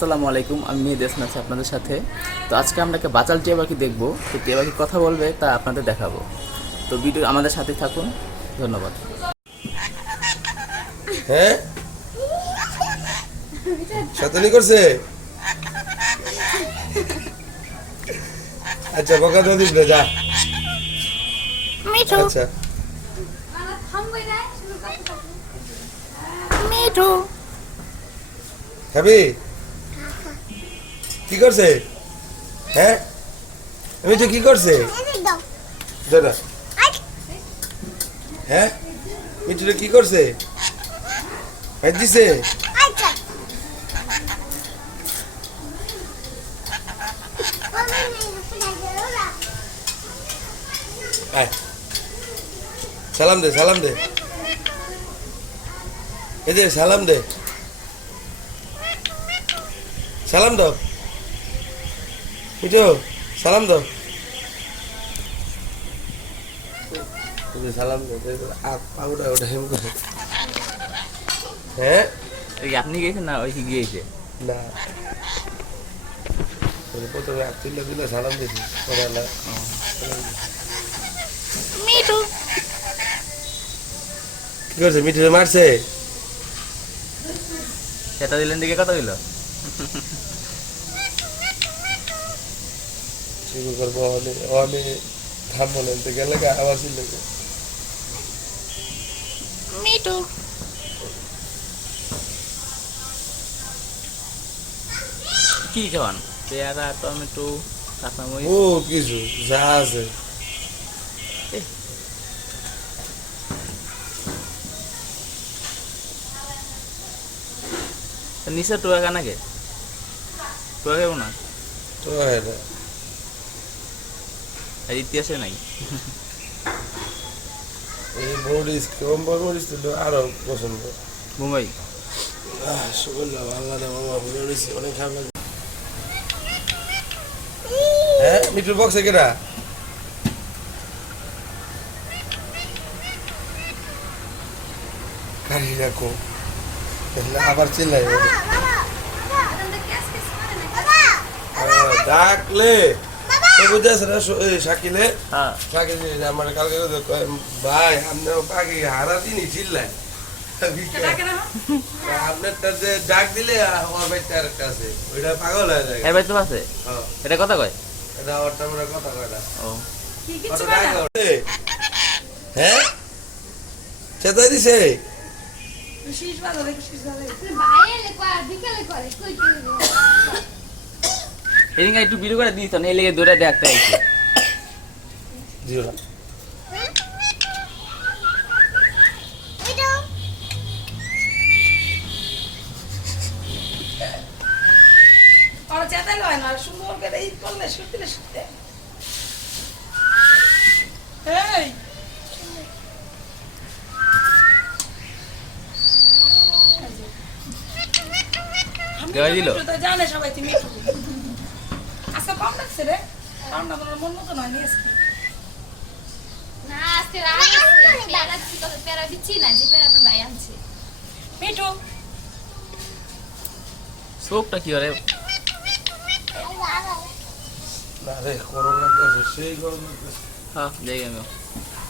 আসসালামু আলাইকুম, আমি মেহেদি হাসান আছি আপনাদের সাথে। তো আজকে আমরা একটা বাচাল টিয়া পাখি দেখবো। তো টিয়া পাখি কথা বলবে, তা আপনাদের দেখাবো। তো ভিডিও আমাদের সাথে থাকুন। ধন্যবাদ। হ্যাঁ, শয়তানি করছে। আচ্ছা, বকা তো দিস না, যা। মিঠু আচ্ছা, মিঠু খাবি? কি করছে? হ্যাঁ, মিঠু কি করছে? দাদা, হ্যাঁ, মিঠুটা কি করছে? ভাই দিছে? আয়, সালাম দে, সালাম দে। এই যে সালাম দে, সালাম দাও। মিঠু, সালাম দাও। সালাম দাও। পাউডা ওটা হেম করে। হ্যাঁ, এই আপনি গিয়েছেন না ওই গিয়েছে? না, প্রথমে তুলে তুলে সালাম দিছি। মিঠু কি করছে? মিঠু মারছে? সেটা দিলেন দিকে কথা দিল। শুরু করবো অনেক থামবো না, গেলে আবার ছিল। মিঠু কি খাওয়ান? পেয়ারা, টমেটো, কাঁচামরিচ। ও কিছু যা আছে। নিচে টোয়া কানাকে টোয়া খাবো না, তো হয় না। আর ইতিহাসে নাই। এই মরিচ কম মরিচ তো আরো পছন্দ। মুম্বাই শুকল্লা আল্লাহ রে বাবা, মরিচ অনেক খারাপ লাগে। হ্যাঁ, মিঠুর বক্সে কেটা? কারি রাখো, আবার চিল্লাই। ডাকলে বুঝেছে না শাকিলে? হ্যাঁ, শাকিল আমার কালকে ভাই আপনার পাখি হারা দিনই চিল্লাই। আপনারটা যে ডাক দিলে আমার ভাইটা আরেকটা আছে, ওইটা পাগল হয়ে যায়। এর তো আছে। হ্যাঁ, এটা কথা কয়? এটা ওরটা আমরা কথা কয় না। ও ওটা ডাক ওঠে। হ্যাঁ, চেতাই দিছে। এদিকে একটু ভিডিও করে দিত না, এই লেগে দৌড়ে দেখতে আইছে। দিও না। সুন্দর করে ই করলে শুতে শুতে এই গায়ে দিল? জানে সবাই তুমি আজকে কম লাগছে রে, ঠান্ডা তোমার মন মতো নয় নিয়ে আজকে। না আজকে রাগ আছে প্যারা দিচ্ছি, কত প্যারা দিচ্ছি না যে প্যারা আপনার ভাই আনছে। মিঠু চোখটা কি করে? না রে, গরম লাগতেছে, সেই গরম লাগতেছে। হ্যাঁ, যাই আমি।